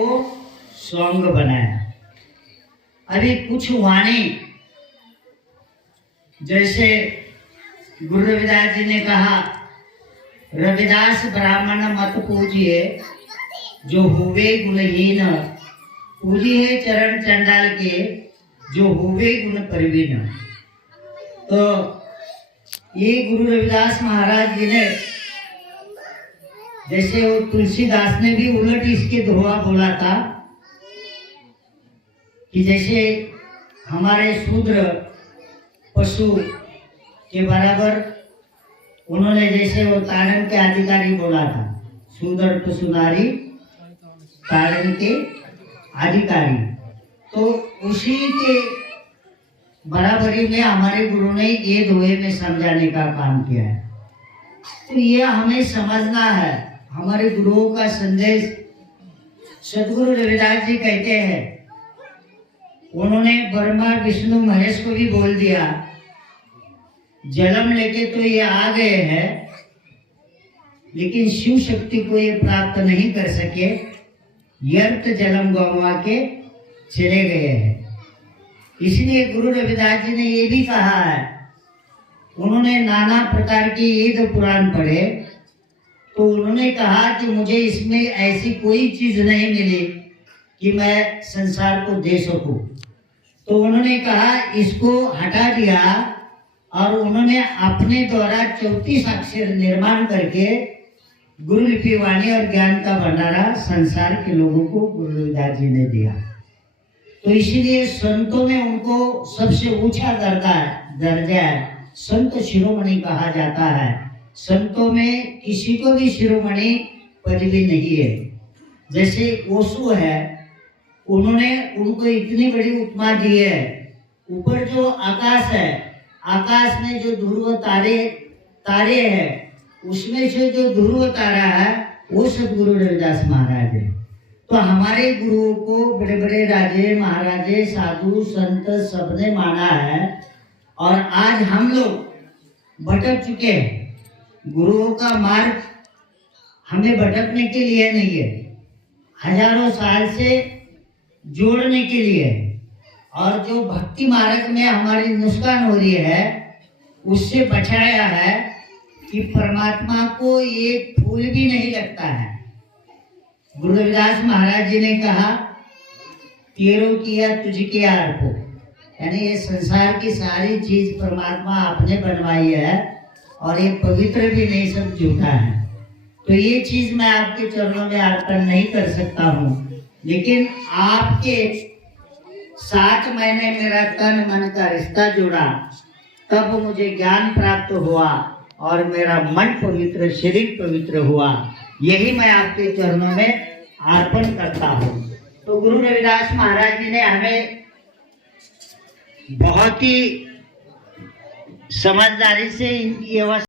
को सॉन्ग बनाया। अभी कुछ वाणी जैसे गुरु रविदास जी ने कहा, रविदास ब्राह्मण मत पूजिए, जो हुए गुणहीन, पूजिए चरण चंडाल के, जो हुए गुण प्रवीण। तो ये गुरु रविदास महाराज जी ने, जैसे वो तुलसीदास ने भी उलट इसके दोहा बोला था कि जैसे हमारे शूद्र पशु के बराबर उन्होंने, जैसे वो ताड़न के अधिकारी बोला था, शूद्र पशु नारी ताड़न के अधिकारी, तो उसी के बराबरी में हमारे गुरु ने ये दोहे में समझाने का काम किया है। तो ये हमें समझना है, हमारे गुरुओं का संदेश। सदगुरु रविदास जी कहते हैं, उन्होंने ब्रह्मा विष्णु महेश को भी बोल दिया, जन्म लेके तो ये आ गए हैं, लेकिन शिव शक्ति को ये प्राप्त नहीं कर सके, व्यर्थ जन्म गंवा के चले गए हैं। इसलिए गुरु रविदास जी ने ये भी कहा है, उन्होंने नाना प्रकार की वेद पुराण पढ़े, तो उन्होंने कहा कि मुझे इसमें ऐसी कोई चीज नहीं मिली कि मैं संसार को दे सकूं। तो उन्होंने कहा इसको हटा दिया और उन्होंने अपने द्वारा 34 अक्षर निर्माण करके गुरु लिपि वाणी और ज्ञान का भंडारा संसार के लोगों को गुरु रविदास जी ने दिया। तो इसीलिए संतों में उनको सबसे ऊंचा दर्जा है, संत शिरोमणि कहा जाता है। संतों में किसी को भी शिरोमणि पदवी नहीं है। जैसे ओशो है, उन्होंने उनको इतनी बड़ी उपमा दी है, ऊपर जो आकाश है, आकाश में जो ध्रुव तारे हैं, उसमें से जो ध्रुव तारा है वो सदगुरु रविदास महाराज है। तो हमारे गुरुओं को बड़े बड़े राजे महाराजे साधु संत सबने माना है, और आज हम लोग भटक चुके हैं। गुरुओं का मार्ग हमें भटकने के लिए नहीं है, हजारों साल से जोड़ने के लिए। और जो भक्ति मार्ग में हमारी नुकसान हो रही है, उससे बचाया है कि परमात्मा को एक फूल भी नहीं लगता है। गुरु रविदास महाराज जी ने कहा, तेरो किया तुझके अर्पो, यानी ये संसार की सारी चीज परमात्मा आपने बनवाई है और ये पवित्र भी नहीं, सब झूठा है। तो ये चीज मैं आपके चरणों में अर्पण नहीं कर सकता हूँ, लेकिन आपके साथ मैंने मेरा तन मन का रिश्ता जोड़ा, तब मुझे ज्ञान प्राप्त हुआ और मेरा मन पवित्र, शरीर पवित्र हुआ। यही मैं आपके चरणों में अर्पण करता हूँ। तो गुरु रविदास महाराज जी ने हमें बहुत ही समझदारी से इनकी व्यवस्था